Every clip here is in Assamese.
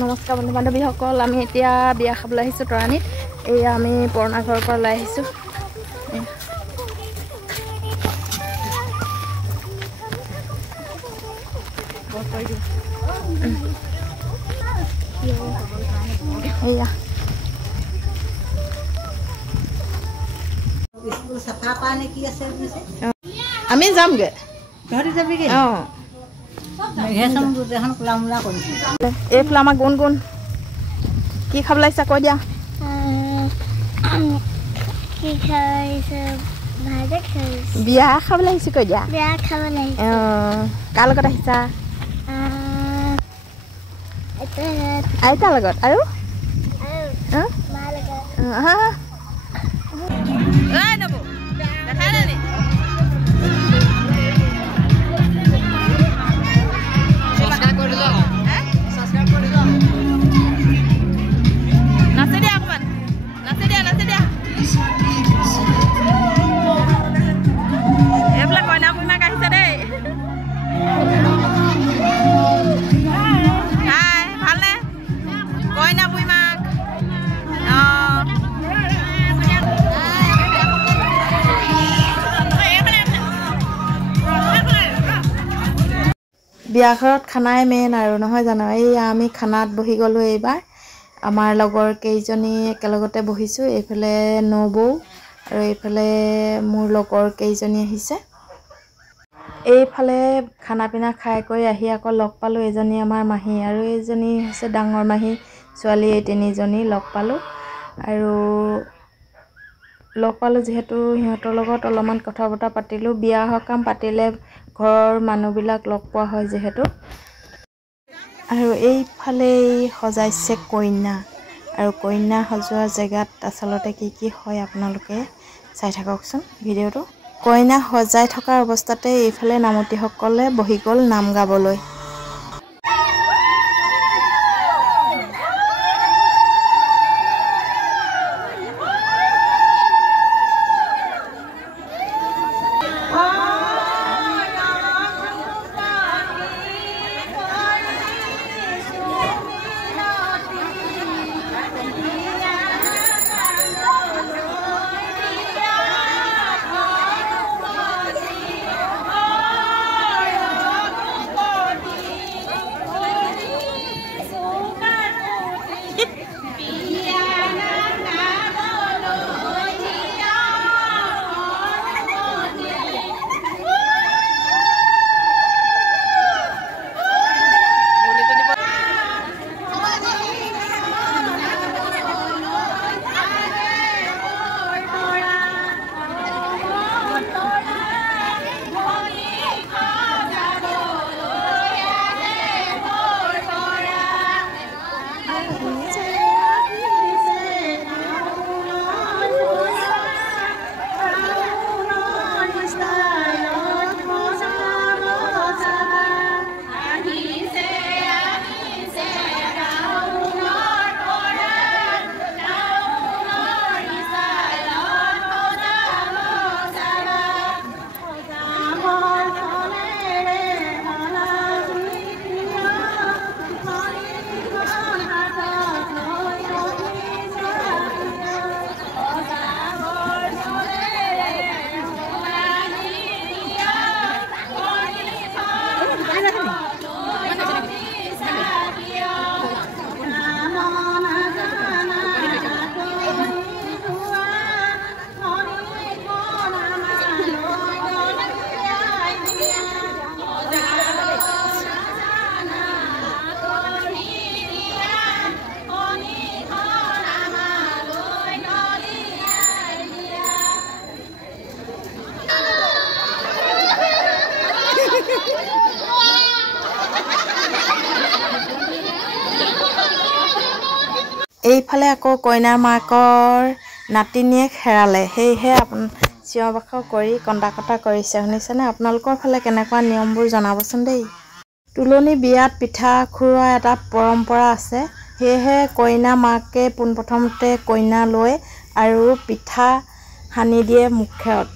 নমস্কাৰ বন্ধু বান্ধৱীসকল, আমি এতিয়া বিয়া খাবলৈ আহিছোঁ তৰাণীত। এয়া আমি পুৰণা ঘৰৰ পৰা ওলাই আহিছোঁ। এয়া আমি যামগে। অঁ এইফালে আমাৰ গুণ গুণ কি খাব লাগিছে কৈ দিয়া। বিয়া খাব লাগিছে কৈ দিয়া। কাৰ লগত আহিছা? আইতাৰ লগত। আৰু বিয়া ঘৰত খানাই মেইন আৰু নহয় জানো। এইয়া আমি খানাত বহি গ'লোঁ এইবাৰ। আমাৰ লগৰ কেইজনী একেলগতে বহিছোঁ। এইফালে নবৌ আৰু এইফালে মোৰ লগৰ কেইজনী আহিছে। এইফালে খানা পিনা খাই কৰি আহি আকৌ লগ পালোঁ এজনী আমাৰ মাহী, আৰু এইজনী হৈছে ডাঙৰ মাহী ছোৱালী। এই তিনিজনী লগ পালোঁ। আৰু লগ পালোঁ যিহেতু সিহঁতৰ লগত অলপমান কথা বতৰা পাতিলোঁ। বিয়া সকাম পাতিলে ঘৰৰ মানুহবিলাক লগ পোৱা হয় যিহেতু। আৰু এইফালে সজাইছে কইনা, আৰু কইনা সজোৱা জেগাত আচলতে কি কি হয় আপোনালোকে চাই থাককচোন ভিডিঅ'টো। কইনা সজাই থকা অৱস্থাতে এইফালে নামতীসকলে বহি গ'ল নাম গাবলৈ। এইফালে আকৌ কইনাৰ মাকৰ নাতিনীয়েক হেৰালে, সেয়েহে চিঞৰ বাখৰ কৰি কন্দা কটা কৰিছে। শুনিছেনে? আপোনালোকৰ ফালে কেনেকুৱা নিয়মবোৰ জনাবচোন দেই। তুলনি বিয়াত পিঠা খুওৱা এটা পৰম্পৰা আছে। সেয়েহে কইনা মাকে পোনপ্ৰথমতে কইনা লৈ আৰু পিঠা সানি দিয়ে মুখত।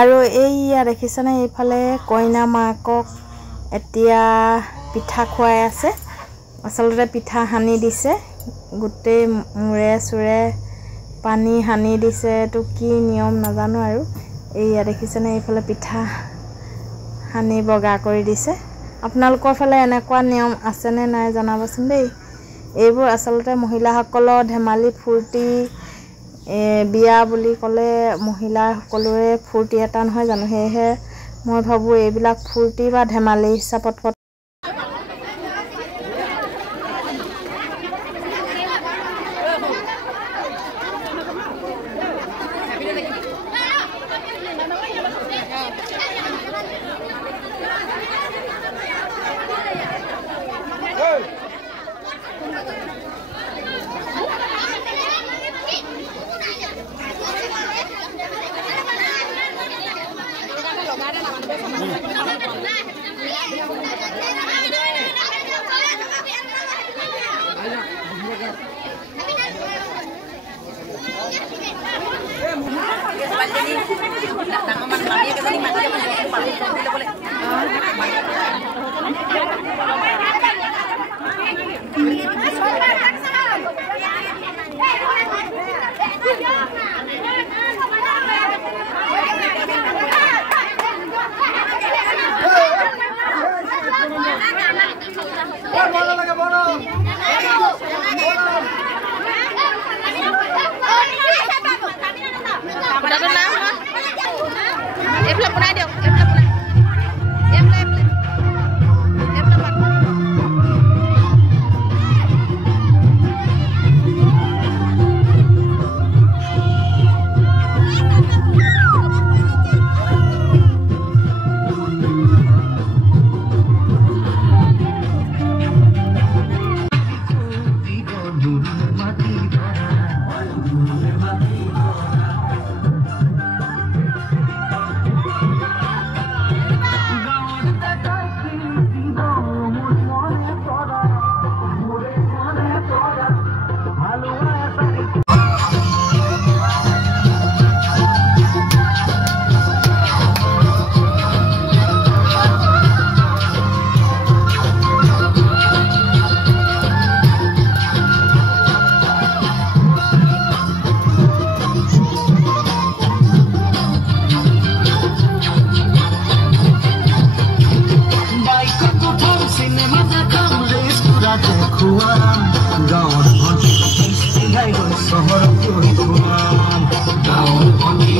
আৰু এইয়া দেখিছেনে এইফালে কইনা মাকক এতিয়া পিঠা খুৱাই আছে। আচলতে পিঠা সানি দিছে, গোটেই মূৰে চূৰে পানী সানি দিছে। এইটো কি নিয়ম নাজানো আৰু। এইয়া দেখিছেনে এইফালে পিঠা সানি বগা কৰি দিছে। আপোনালোকৰ ফালে এনেকুৱা নিয়ম আছেনে নাই জনাবচোন দেই। এইবোৰ আচলতে মহিলাসকলৰ ধেমালি ফূৰ্তি, বিয়া বুলি ক'লে মহিলাৰ সকলোৰে ফূৰ্তি এটা নহয় জানো। সেয়েহে মই ভাবোঁ এইবিলাক ফূৰ্তি বা ধেমালি হিচাপত Now, on the